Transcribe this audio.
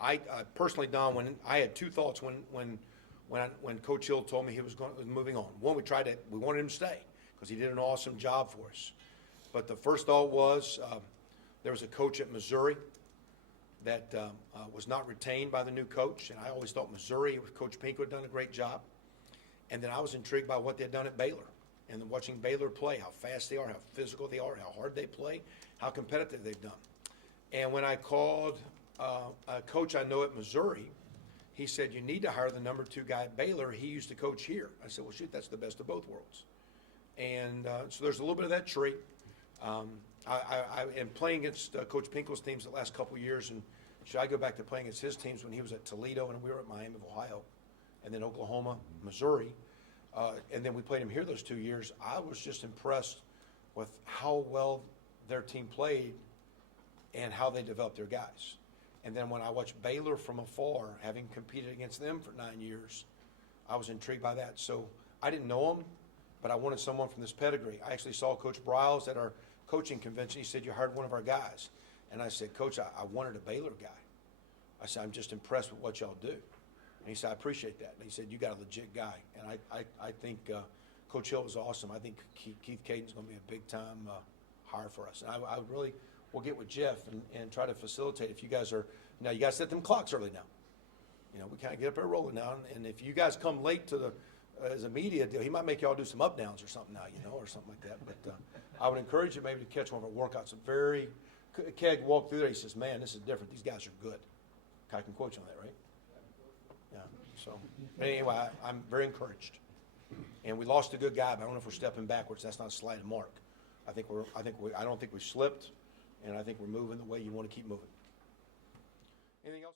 I personally, Don, when I had two thoughts when Coach Hill told me he was moving on. One, we wanted him to stay because he did an awesome job for us. But the first thought was there was a coach at Missouri that was not retained by the new coach, and I always thought Missouri with Coach Pinko had done a great job. And then I was intrigued by what they had done at Baylor, and then watching Baylor play, how fast they are, how physical they are, how hard they play, how competitive they've done. And when I called a coach I know at Missouri, he said, you need to hire the number 2 guy at Baylor. He used to coach here. I said, well, shoot, that's the best of both worlds. And so there's a little bit of that tree. I am playing against Coach Pinkel's teams the last couple of years, and should I go back to playing against his teams when he was at Toledo and we were at Miami of Ohio, and then Oklahoma, Missouri, and then we played him here those 2 years. I was just impressed with how well their team played and how they developed their guys. And then when I watched Baylor from afar, having competed against them for 9 years, I was intrigued by that. So I didn't know him, but I wanted someone from this pedigree. I actually saw Coach Briles at our coaching convention. He said, you hired one of our guys. And I said, Coach, I wanted a Baylor guy. I said, I'm just impressed with what y'all do. And he said, I appreciate that. And he said, you got a legit guy. And I think Coach Hill was awesome. I think Keith Caton is going to be a big-time hire for us. And I would really, we'll get with Jeff and try to facilitate. If you guys are, now you guys set them clocks early now. You know, we kind of get up there rolling now. And if you guys come late to the, as a media deal, he might make y'all do some up downs or something now, you know, or something like that. But I would encourage you maybe to catch one of our workouts. Keg walked through there. He says, man, this is different. These guys are good. I can quote you on that, right? Yeah. So, but anyway, I'm very encouraged. And we lost a good guy, but I don't know if we're stepping backwards. That's not a slight of Mark. I don't think we slipped, and I think we're moving the way you want to keep moving. Anything else?